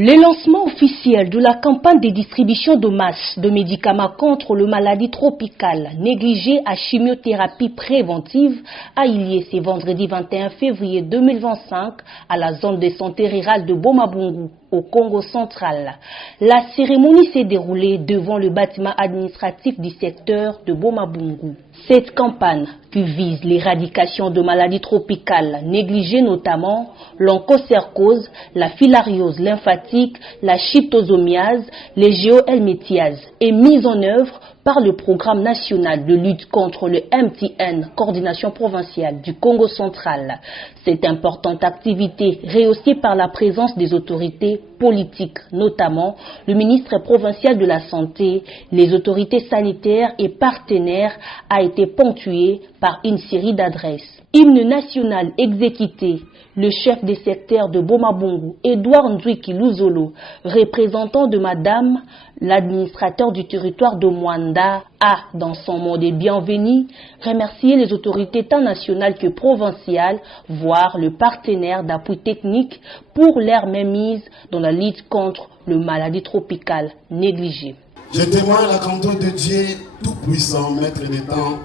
Le lancement officiel de la campagne de distribution de masse de médicaments contre les maladies tropicales négligées à chimiothérapie préventive a eu lieu ce vendredi 21 février 2025 à la zone de santé rurale de Bomabungu, au Congo central. La cérémonie s'est déroulée devant le bâtiment administratif du secteur de Bomabungu. Cette campagne, qui vise l'éradication de maladies tropicales négligées notamment l'onchocercose, la filariose lymphatique, la schistosomiase, les géohelminthiases, est mise en œuvre par le programme national de lutte contre le MTN, coordination provinciale du Congo central. Cette importante activité, rehaussée par la présence des autorités politiques, notamment le ministre provincial de la Santé, les autorités sanitaires et partenaires, a été ponctuée par une série d'adresses. Hymne national exécuté, le chef des secteurs de Bomabungu, Edouard Ndwiki Luzolo, représentant de Madame, l'administrateur du territoire de Mwanda, a, dans son mot de bienvenue, remercié les autorités tant nationales que provinciales, voire le partenaire d'appui technique pour leur mainmise dans la lutte contre les maladies tropicales négligées. Je témoigne la grandeur de Dieu Tout-Puissant, Maître des temps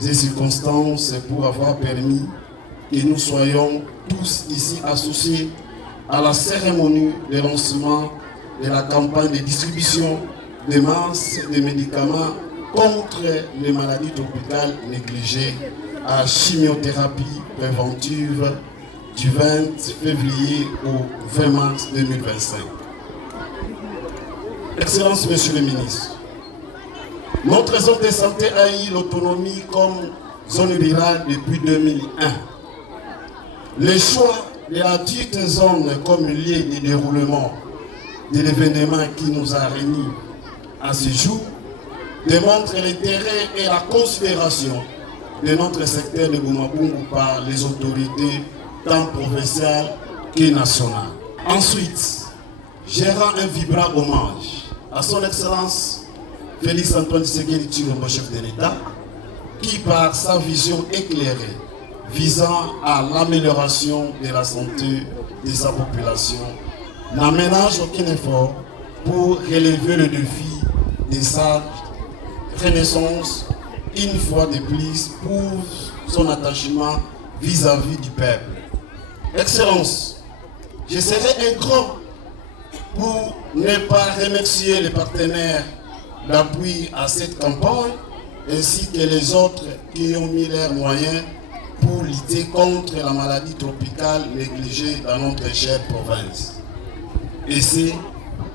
et circonstances, pour avoir permis que nous soyons tous ici associés à la cérémonie de lancement de la campagne de distribution de masse de médicaments contre les maladies tropicales négligées à chimiothérapie préventive du 20 février au 20 mars 2025. Excellence, Monsieur le ministre, notre zone de santé a eu l'autonomie comme zone rurale depuis 2001. Le choix de la dite zone comme lieu de déroulement de l'événement qui nous a réunis à ce jour démontre l'intérêt et la considération de notre secteur de Bomabungu par les autorités tant provinciales que nationales. Ensuite, je rends un vibrant hommage à son Excellence Félix Antoine Tshisekedi Tshilombo, chef de l'État, qui par sa vision éclairée visant à l'amélioration de la santé de sa population n'aménage aucun effort pour relever le défi de sa renaissance une fois de plus pour son attachement vis-à-vis du peuple. Excellence, je serai un grand pour ne pas remercier les partenaires d'appui à cette campagne ainsi que les autres qui ont mis leurs moyens pour lutter contre la maladie tropicale négligée dans notre chère province. Et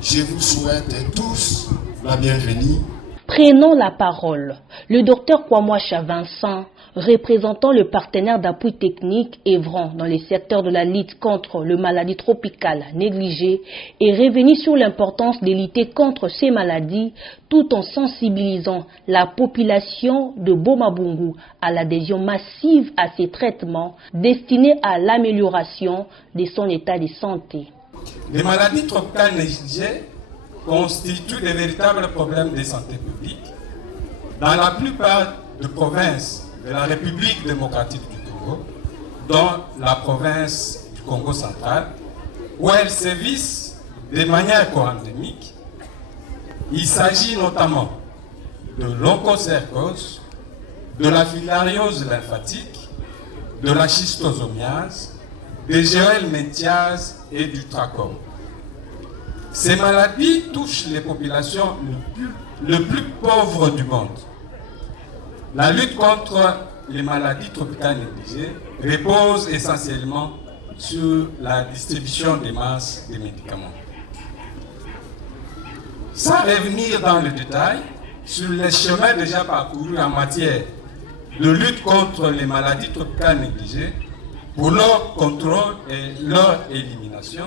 je vous souhaite tous la bienvenue. Prenons la parole. Le docteur Kwamwacha Vincent, représentant le partenaire d'appui technique œuvrant dans les secteurs de la lutte contre les maladies tropicales négligées, est revenu sur l'importance de lutter contre ces maladies tout en sensibilisant la population de Bomabungu à l'adhésion massive à ces traitements destinés à l'amélioration de son état de santé. Les maladies tropicales négligées constituent des véritables problèmes de santé publique dans la plupart des provinces de la République démocratique du Congo, dont la province du Congo central, où elles sévissent de manière co-endémique. Il s'agit notamment de l'onchocercose, de la filariose lymphatique, de la schistosomiase, des géohelminthiases et du trachome. Ces maladies touchent les populations les plus pauvres du monde. La lutte contre les maladies tropicales négligées repose essentiellement sur la distribution des masses de médicaments. Sans revenir dans le détail sur les chemins déjà parcourus en matière de lutte contre les maladies tropicales négligées, pour leur contrôle et leur élimination,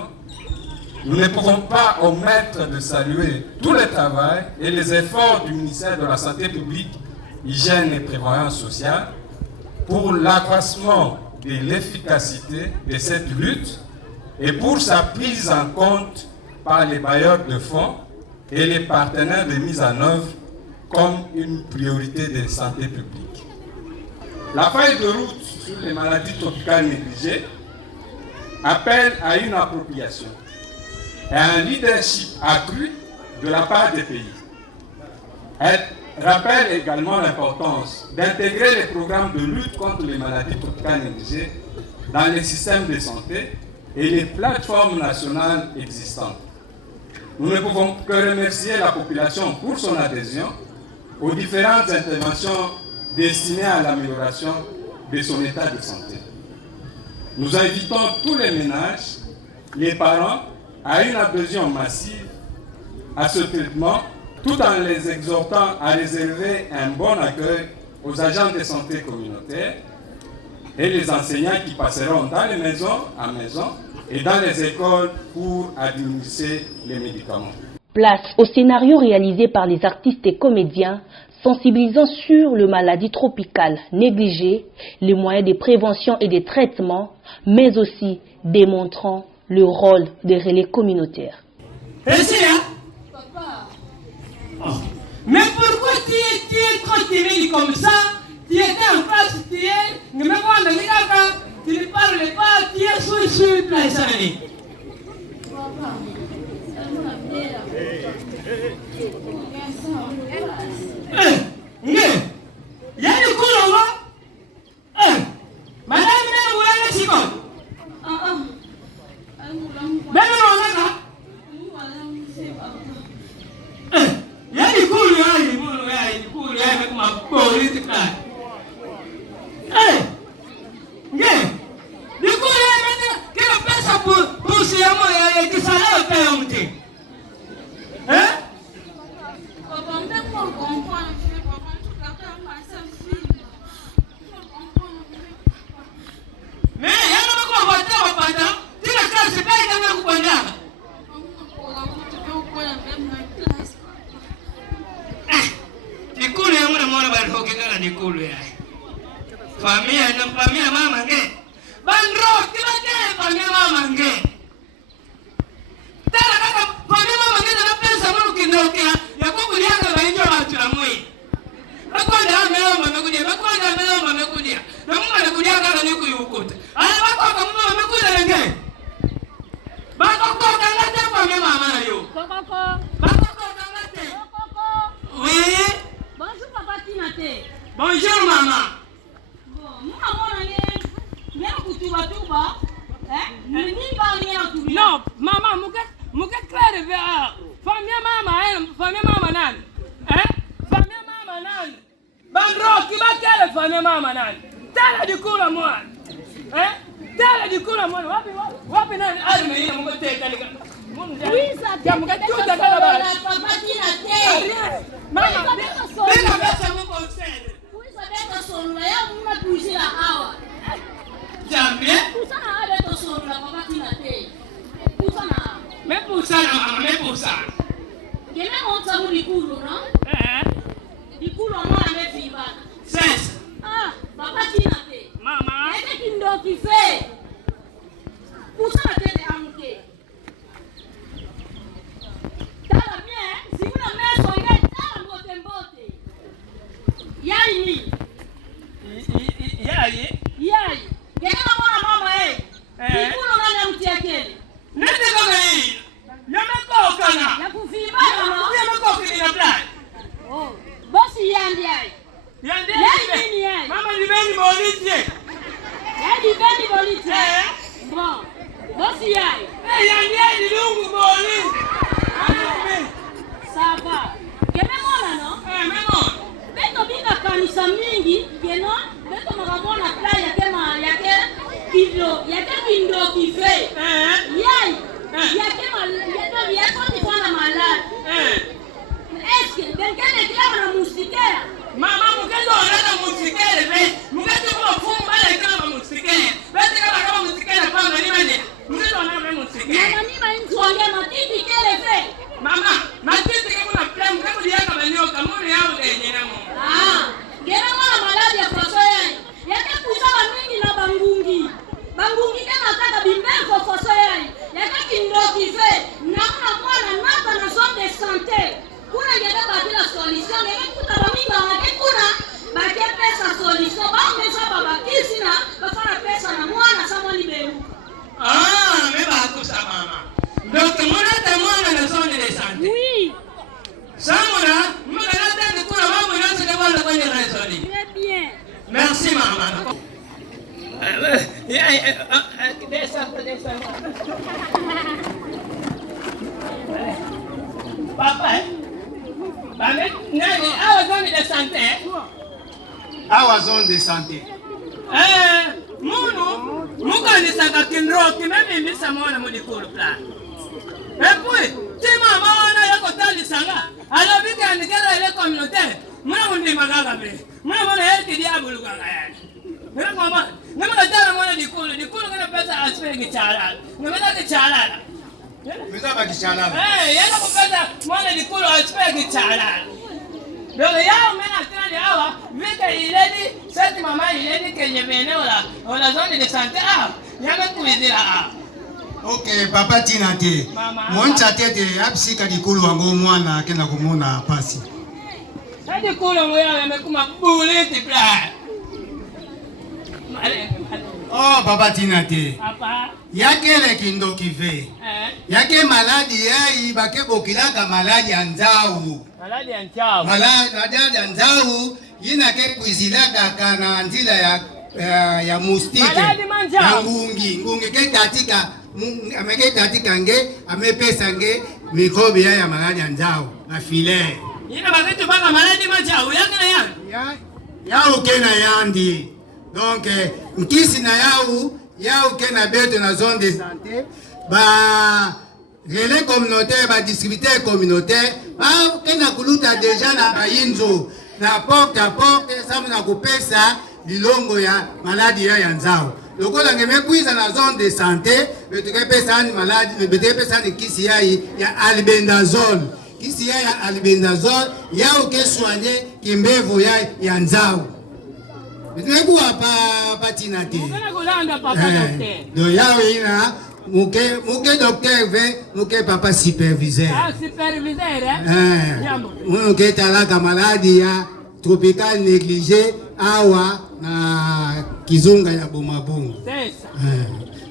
nous ne pouvons pas omettre de saluer tout le travail et les efforts du ministère de la Santé publique, Hygiène et Prévoyance sociale pour l'accroissement de l'efficacité de cette lutte et pour sa prise en compte par les bailleurs de fonds et les partenaires de mise en œuvre comme une priorité de santé publique. La feuille de route sur les maladies tropicales négligées appelle à une appropriation et un leadership accru de la part des pays. Elle rappelle également l'importance d'intégrer les programmes de lutte contre les maladies tropicales négligées dans les systèmes de santé et les plateformes nationales existantes. Nous ne pouvons que remercier la population pour son adhésion aux différentes interventions destinées à l'amélioration de son état de santé. Nous invitons tous les ménages, les parents, à une adhésion massive à ce traitement, tout en les exhortant à réserver un bon accueil aux agents de santé communautaires et les enseignants qui passeront dans les maisons à maison et dans les écoles pour administrer les médicaments. Place au scénario réalisé par les artistes et comédiens, sensibilisant sur les maladies tropicales négligées, les moyens de prévention et de traitement, mais aussi démontrant le rôle des relais communautaires. Papa. Oh. Mais pourquoi tu es trop timide comme ça? Tu étais en face, tu ne parles pas, tu es sur place. Papa. Familia mama nge. Bandro, kila kile familia mama nge. Tala kaka familia mama nge na pesa mbona kinokea ya kukulianga bainjo watu na mwi. Bakwanda ameomba amekuja, bakwanda ameomba amekuja. Na Mungu anakuja kama ni kuyukuta. Ala bako kama amekuja nge. Bako kangate familia mama yo. Koko. Bako kangate. Koko. Oui. Bonjour papa Tinate. Bonjour maman. Non, maman, muke claire vea. Famia mama nani? Famia mama nani? Bandro, kiba kele famia mama nani? Tala dikula mwana. Tala dikula mwana. Wapi nani? Ali meina muke teka nika. Wisa ya muke tuta kala bala. Papa Tinate. Mama, beka besa muko usende. Wisa beka sonu ya muna kuishira hawa. Jamais. Pusana abe to sonu la papa Tinate. Pusana. Me pusana mama, me pusana. Kena monta mu dikulu, no? Dikulu mwana amefibana. Sasa. Papa Tinate. Mama. Ete kindo kife. Pusana tete amuke. Tala mie, simuna meso ile tala mbote. Yai. Kena mama Dikulu nani mtia kele. Nende kama hii. Yameko kana. Ya kufibana, no? Yameko kina plan. Oh. Bosi yandiai. Yandie. Mama libeni bolite. Yadi beni bolite. Bon. Bosi yai. Yandie dilungu boli. Sava. Keme mona, no? Memo. Beto bika kanisa mingi, keno, beto makamona play yake kivyo, yake kindo kife. Yai. Yake kwa malade. Eske, denkene kila wana musikera. Mama mukezo wana musikere be. Mukezo kwa fumu bale kama musikere. Bete kama musikere kwa mani. Mukezo wana musikere. Mama nima intu wange matiti kele fe. Mama, matiti kama na plan kama diaka banyo kamuri yao denyena mo. Kena mwana malade ya faso yai. Yake kusala mingi na bangungi. Bangungi kena ataka bimbeko faso yai. Papa, nani awa zone de santé? Awa zone de santé. Muka ni saka kinroki mimi mbisa mwana mudikulu plan. Epui, tima mawana yako tali sanga. Alabika nikera ile communautaire. Mwana mundi magaga bre. Mwana yeki diabulu gaga yani. Ngira mama, ngira tara mwana dikulu kana pesa asfegi chala. Ngira ke chala. Pesa ba kichala. Yana kupesa mwana dikulu asfegi chala. Ndio yao mena tena ni hawa vika ileni sasa mama ileni kenye eneo la zone de santé yamekuizira. Okay, papa tina te. Moncha tete apsika dikulu wango mwana kenda kumona pasi. Sadi kulu moya amekuma buleti bla. Oh, papa tina te. Papa. Yake le kindo kive. Yake maladi yai bake bokilaka maladi ya nzau. Maladi ya nzau. Maladi ya nzau yina ke kuizilaka kana nzila ya mustike. Maladi manjau. Ya ngungi ke katika ameke katika nge amepesa nge mikobi ya maladi ya nzau na file. Yina baketu baka maladi manjau yake na yandi. Yau kena yandi. Donc nkisi na yau kena beto na zone de santé ba relais communautaire ba distributeur communautaire ba kena kuluta déjà na bayinzo na porte à porte samu na kupesa bilongo ya maladi ya nzao lokola ngemekuiza na zone de santé betuke pesa ni maladi betuke pesa ni kisi ya albendazole kisi ya albendazole yau ke soigner kimbevo ya nzao betuke pa tina te Mukana kulanda papa docteur. Do yao ina muke docteur ve muke papa superviseur. Superviseur Jambo. Muke talaka maladi ya tropical négligé awa na kizunga ya bomabongo. Sesa.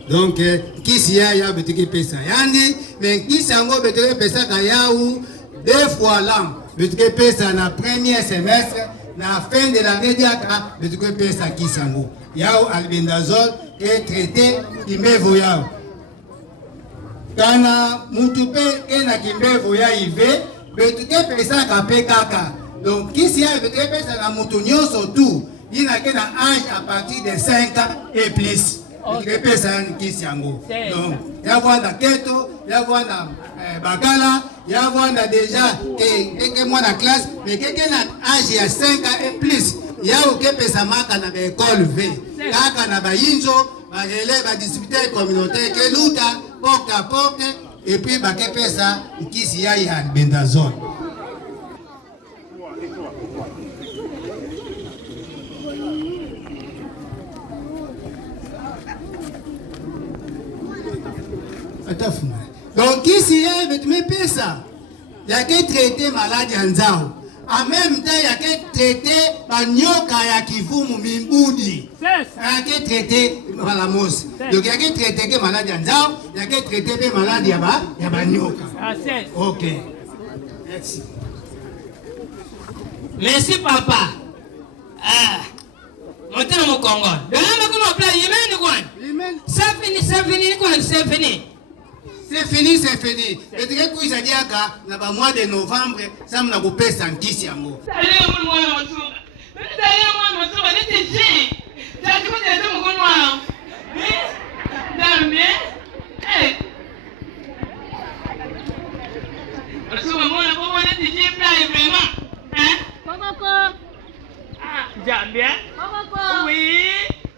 Donc kisi ya betuke pesa. Yani men kisi yango betuke pesa ka yau 2 fois l'an. Betuke pesa na premier semestre na fin de l'année diaka betuke pesa kisi yango. Yao albendazole est traité kimbevo yao. Kana mutupe ena kimbevo ya ive betuke pesa kape kaka. Donc kisi ya betuke pesa na mutu nyonso tu yina ke na âge à partir de 5 ans et plus. Betuke pesa ni kisi yango. Donc ya vanda keto, ya vanda bakala, ya vanda déjà que mwana classe mais que na âge ya 5 ans et plus. Ya uke pesa maka na école V. Kaka na bayinzo ba relais ba distributeur communautaire ke luta porte à porte et puis ba ke pesa kisi ya albendazole. Atafuna. Donc kisi ya betume pesa ya ke traiter maladi ya nzao. En même temps, il y a que traité banyoka ya kivumu mimbudi. Il y a que traité la mousse. Donc il y a que traité que maladie en zao, il y a que traité que maladie ya banyoka. Ok. Merci. Merci papa. Montez mon Congo. De là comment plat yemeni quoi? C'est fini quoi, c'est fini. C'est fini, c'est fini. Et tu sais quoi, ça dit à la mois de novembre, ça m'a coupé sans kiss yango. Salut mon matoua. Salut mon matoua, ni tiji. T'as dit que tu es mon matoua. Hein? Bien. Eh. Matoua mwana bobo ni tiji play vraiment. Hein? Coco. Ah, bien. Coco. Oui.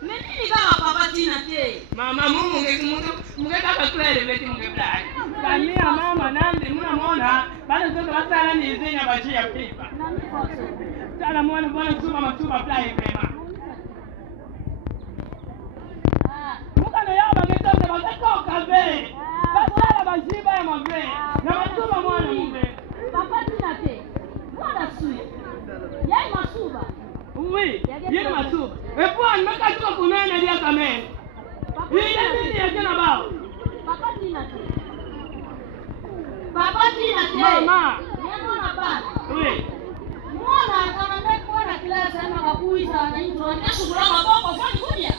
Nini kama papa tina te? Mama mungu kaka kwele beti mngebla. Kamia mama nandi mnaona bado zote wasala ni zenya bachi ya pipa. Sala mwana bwana tuma matuba play prema. Mukana yaba ngetoka bakatoka be. Basala bajiba ya mabe. Na matuba mwana mbe. Papa tina te. Mwana suya. Yai masuba. Oui, yeye matuba. Epo nimeka tuko kunene dia kamen. Ile nini yake na bao? Papa tina te. Papa tina te. Mama. Mwana baba. Oui. Mwana anaenda kuona klasi ana kuuliza anaitwa. Anashughulika baba fani kuja.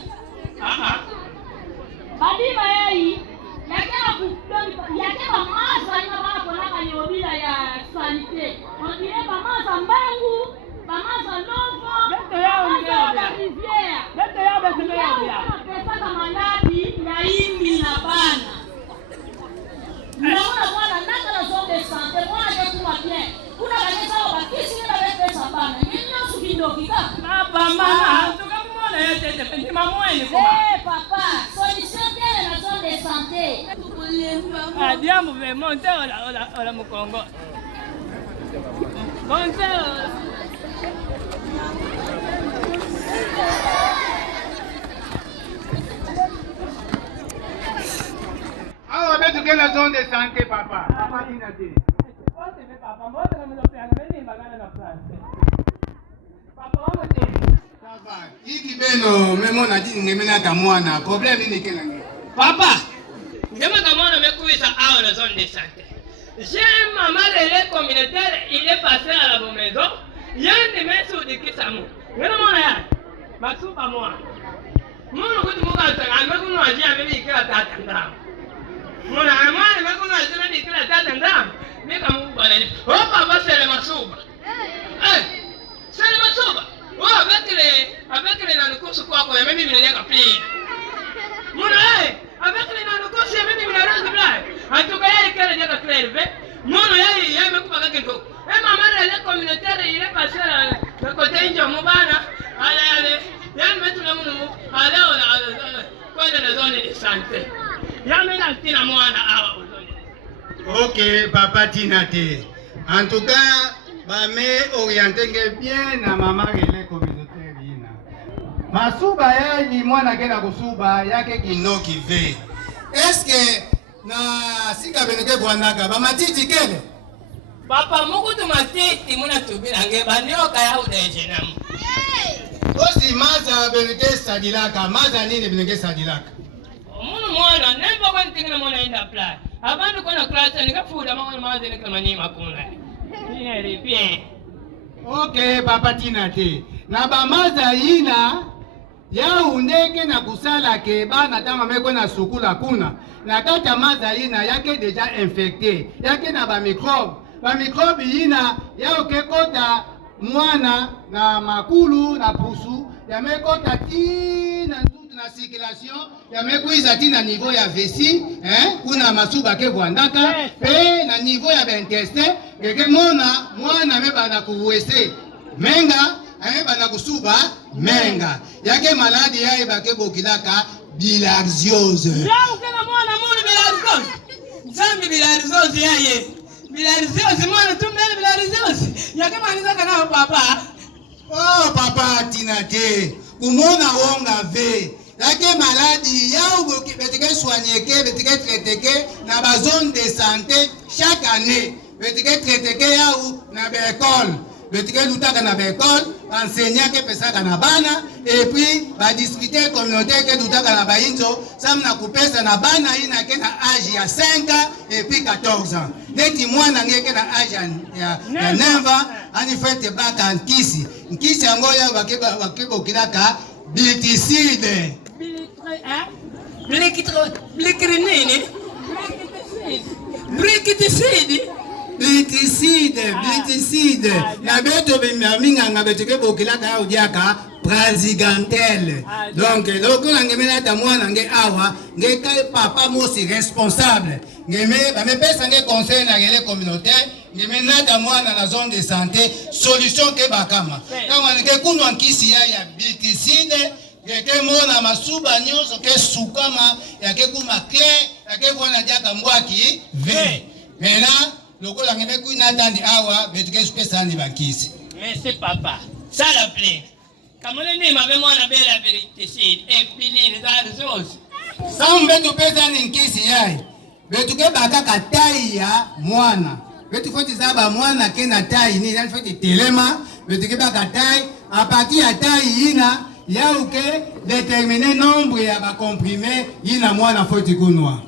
kindoki kaka. Papa, mama, tukamwona yeye tete ni mamweni kwa. Papa, solution tele na zone de santé. Ah, diambo ve monte ola mukongo. Monte. Ah, on va tout la zone de santé, papa. Papa, dis Nadé. Papa, moi, je me fais amener bagana na place. Papa, on me dit. Papa, hiki beno, memo na dini ngemena kamwana. Problème ni kena nge. Papa, ngema kamwana mekuisa awa na zone de santé. J'ai maman relais communautaire, il est passé à la maison. Yandi mesu dikisamu. Ngena mwana ya. Masupa mwa. Mwana kuti muka tanga, mekuno ajia mimi ikila tata ndamu. Mwana amani mekuno ajia mimi ikila tata ndamu. Nika mungu bwana. Oh papa c'est le masuba. C'est le masuba. Oh avec les nanukusu kwako ya mimi mneleka pia. Mwana avec les nanukusu ya mimi mneleka pia. Antuka yeye kile jaga clerve. Mwana yeye mekupa kake ndo. Maman relais communautaire il est passé à côté nje mubana. Ale. Yami metu na munu. Ale kwa la zone de santé. Yami na tina mwana awa zone. Ok, papa Tinate. En tout cas, me orienté bien na mama relais communautaire ina. Masuba ya ni mwana kena kusuba yake kinoki ve. Est-ce que na sika beneke bwanaka ba matiti kele? Papa mukutu matiti muna tubira nge banyoka ya udeje namu. Osi maza beneke sadilaka, maza nini beneke sadilaka? Munu mwana nemba kwa ntingina mwana inda apply. Abantu kona klasa nikafuda mwana maze nikamanyima kuna. Ine ripie. Ok, papa Tinate. Na ba maza ina ya undeke na kusala ke bana tama meko na sukula kuna. Na kata maza ina yake deja infecté. Yake na ba microbe. Ba microbe ina ya okekota mwana na makulu na pusu ya mekota tina toute na circulation ya mekuiza tina niveau ya vessie kuna masuba ke bwandaka pe na niveau ya intestin ngeke mwana mebana kuwese menga bana kusuba menga yake maladi yae bake bokilaka bilharziose ya ukena mwana mulu bilharziose zambi bilharziose yaye bilharziose mwana tumele bilharziose yake maniza kana papa. Oh papa Tinate kumona wonga ve yake maladi ya uboki betike soigneke betike traiteke na ba zone de santé chaque année betike traiteke ya u na école betike lutaka na école enseignant ke pesaka na bana et puis ba discuter communautaire ke lutaka na bainzo samna kupesa na bana ina ke na âge ya 5 ans et puis 14 ans neti mwana ngeke na âge ya 9 ans ani fete baka nkisi yango ya bakebokilaka bilicide bilicide na beto beminganga betike bokilaka ya udiaka prazigantel donc lokola ngemena ta mwana nge awa nge papa mosi responsable ngeme bamepesa nge conseil na relais communautaire ngeme ta mwana na zone de santé solution ke bakama kama nge kunwa nkisi ya bilicide ngeke mona masuba nyonso ke sukama yake kuma clair yake bwana diaka mbwaki ve mena lokola ngeme kuina tandi awa betike spesa ni bankisi. Merci papa. Ça la plaît. Kamone ni mabe mwana bela bilicide et pilire za zozi. Sa mbetu pesa ni nkisi yai. Betuke bakaka tai ya mwana. Betu foti zaba mwana kena tai ni nani foti telema. Betuke baka tai a partir ya tai ina ya uke déterminer nombre ya ba comprimé ina mwana foti kunwa.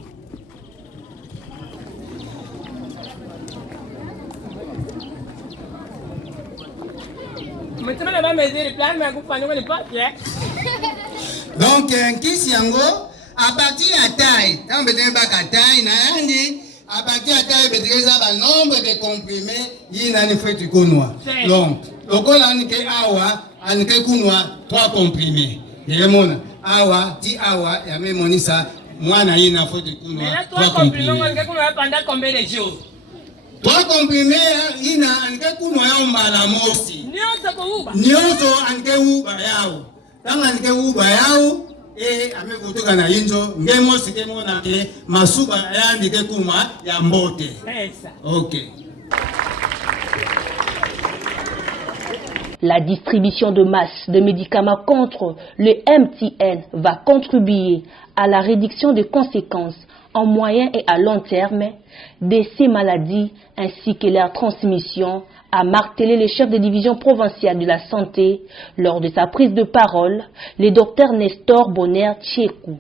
Donc nkisi yango a partir ya taille tant beteke baka taille na yandi a partir ya taille beteke za ba nombre de comprimés yina ni feti kunwa donc lokola nike awa anike kunwa 3 comprimés yemona awa ti awa ya memonisa mwana yina feti kunwa 3 comprimés pendant combien de jours? 3 comprimés yina anike kunwa ya mbala mosi nyonso anke uba yao tanga anke uba yao amekutoka na inzo ngemo sikemo na ke masuba yandike kuma ya mbote. Okay. La distribution de masse de médicaments contre le MTN va contribuer à la réduction des conséquences en moyen et à long terme de ces maladies ainsi que leur transmission, a martelé le chef de division provinciale de la santé lors de sa prise de parole, le docteur Nestor Bonner Tchekou.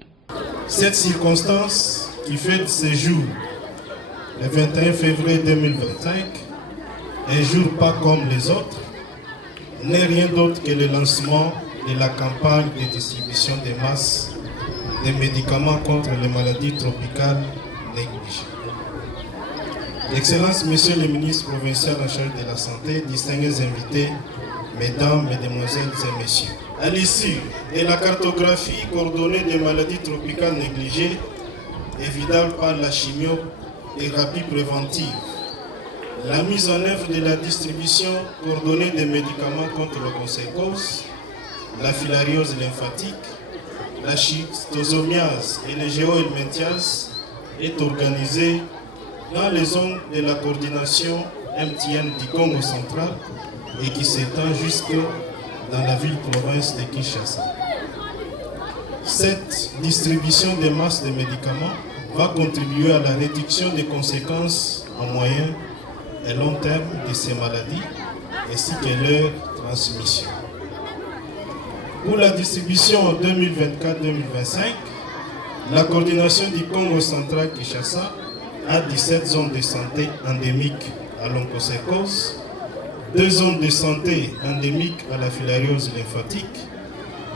Cette circonstance qui fait de ce jour, le 21 février 2025, un jour pas comme les autres, n'est rien d'autre que le lancement de la campagne de distribution des masses de médicaments contre les maladies tropicales négligées. Excellence, Monsieur le ministre provincial en charge de la santé, distingués invités, mesdames, mesdemoiselles et messieurs. À l'issue de la cartographie coordonnée des maladies tropicales négligées, évidente par la chimiothérapie préventive, la mise en œuvre de la distribution coordonnée des médicaments contre le leucocècose, la filariose lymphatique, la schistosomiase et le géohelminthiase est organisée dans les zones de la coordination MTN du Congo central et qui s'étend jusque dans la ville-province de Kinshasa. Cette distribution des masses de médicaments va contribuer à la réduction des conséquences en moyen et long terme de ces maladies ainsi que leur transmission. Pour la distribution en 2024-2025, la coordination du Congo central Kinshasa a 17 zones de santé endémiques à l'onchocercose, 2 zones de santé endémiques à la filariose lymphatique,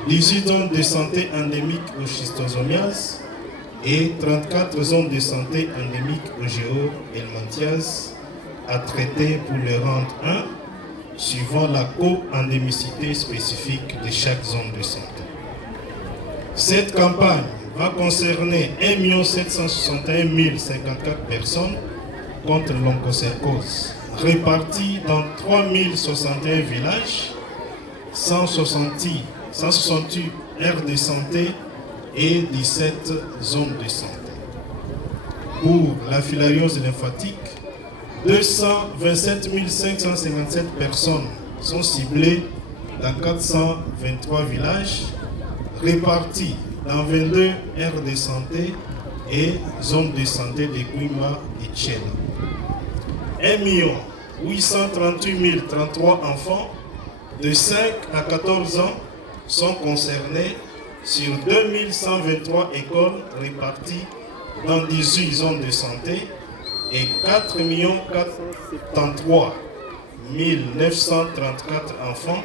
18 zones de santé endémiques aux schistosomiases et 34 zones de santé endémiques aux géohelminthiases à traiter pour les rendre 1, suivant la co-endémicité spécifique de chaque zone de santé. Cette campagne va concerner 1 761 054 personnes contre l'onchocercose, réparties dans 3061 villages, 168 aires de santé et 17 zones de santé. Pour la filariose lymphatique, 227 557 personnes sont ciblées dans 423 villages, répartis dans 22 aires de santé et zones de santé de Guima et Tchène. 1 838 033 enfants de 5 à 14 ans sont concernés sur 2123 écoles réparties dans 18 zones de santé et 4 473 934 enfants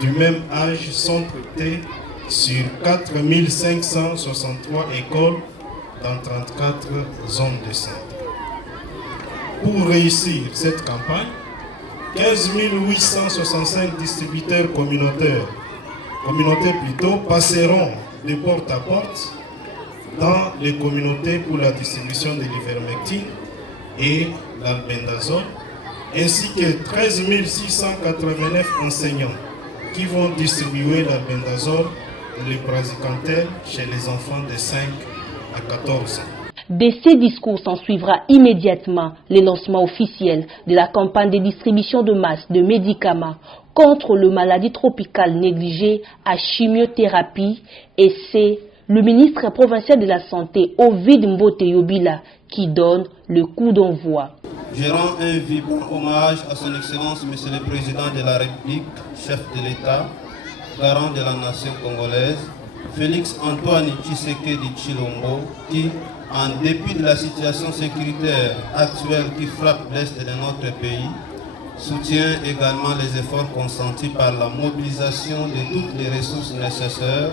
du même âge sont traités sur 4 563 écoles dans 34 zones de santé. Pour réussir cette campagne, 15 865 distributeurs communautaires passeront de porte à porte dans les communautés pour la distribution de l'ivermectine et l'albendazole, ainsi que 13 689 enseignants qui vont distribuer l'albendazole et le praziquantel chez les enfants de 5 à 14 ans. De ces discours s'ensuivra immédiatement le lancement officiel de la campagne de distribution de masse de médicaments contre les maladies tropicales négligées à chimiothérapie, et c'est le ministre provincial de la Santé, Ovid Mbote Yobila, qui donne le coup d'envoi. Je rends un vibrant hommage à son Excellence, Monsieur le Président de la République, chef de l'État, garant de la nation congolaise, Félix Antoine Tshisekedi Tshilombo, qui, en dépit de la situation sécuritaire actuelle qui frappe l'Est de notre pays, soutient également les efforts consentis par la mobilisation de toutes les ressources nécessaires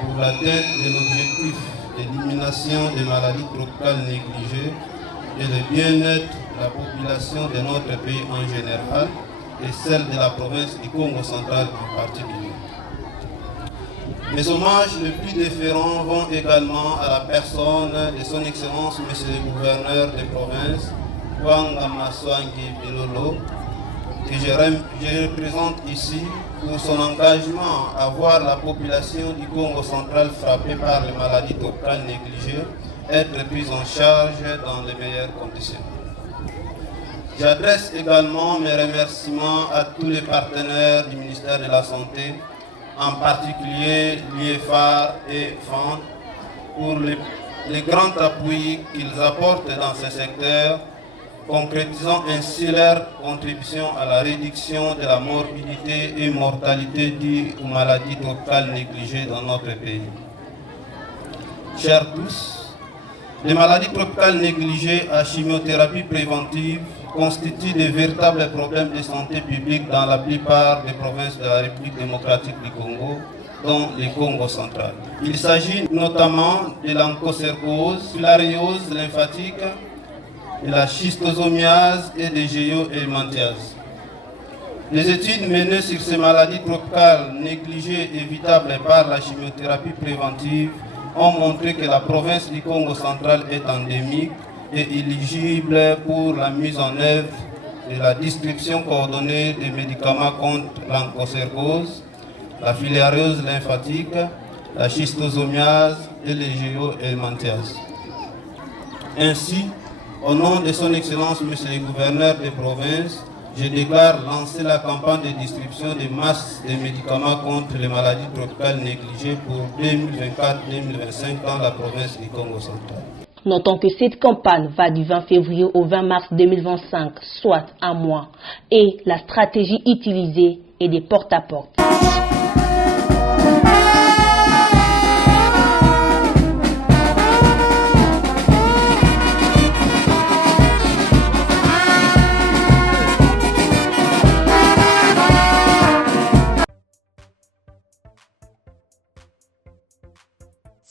pour l'atteinte de l'objectif d'élimination des maladies tropicales négligées et le bien-être de la population de notre pays en général et celle de la province du Congo central en particulier. Mes hommages les plus déférents vont également à la personne de son Excellence, Monsieur le Gouverneur de province, Wanga Maswangi Bilolo, que je représente ici, pour son engagement à voir la population du Congo central frappée par les maladies tropicales négligées être prise en charge dans les meilleures conditions. J'adresse également mes remerciements à tous les partenaires du ministère de la Santé, en particulier l'IFA et FAN, pour les grands appuis qu'ils apportent dans ce secteur, concrétisant ainsi leur contribution à la réduction de la morbidité et mortalité dues aux maladies tropicales négligées dans notre pays. Chers tous, les maladies tropicales négligées à chimiothérapie préventive constituent de véritables problèmes de santé publique dans la plupart des provinces de la République démocratique du Congo, dont le Congo central. Il s'agit notamment de l'onchocercose, filariose lymphatique, de la schistosomiase et des géohelminthiases. Les études menées sur ces maladies tropicales négligées et évitables par la chimiothérapie préventive ont montré que la province du Congo central est endémique et éligible pour la mise en œuvre de la distribution coordonnée des médicaments contre l'onchocercose, la filariose lymphatique, la schistosomiase et les géohelminthiases. Ainsi, au nom de son Excellence, Monsieur le Gouverneur des provinces, je déclare lancer la campagne de distribution de masse de médicaments contre les maladies tropicales négligées pour 2024-2025 dans la province du Congo central. Notons que cette campagne va du 20 février au 20 mars 2025, soit un mois, et la stratégie utilisée est des porte-à-porte.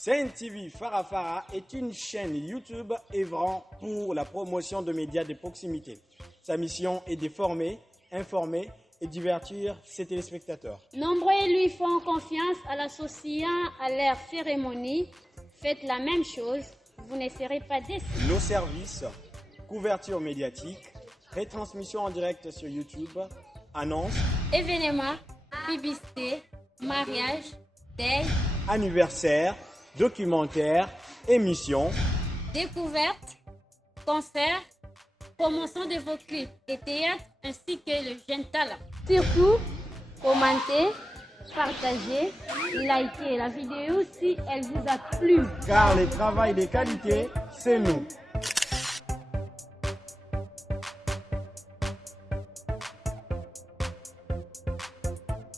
CNTV Farafara est une chaîne YouTube œuvrant pour la promotion de médias de proximité. Sa mission est de former, informer et divertir ses téléspectateurs. Nombreux lui font confiance en l'associant à leur cérémonie. Faites la même chose, vous ne serez pas déçus. Nos services, couverture médiatique, retransmission en direct sur YouTube, annonces, événements, publicité, mariage, deuil, anniversaire, documentaires, émissions, découvertes, concerts, promotion de vos clips et théâtres ainsi que le jeune talent. Surtout, commentez, partagez, likez la vidéo si elle vous a plu. Car le travail de qualité, c'est nous.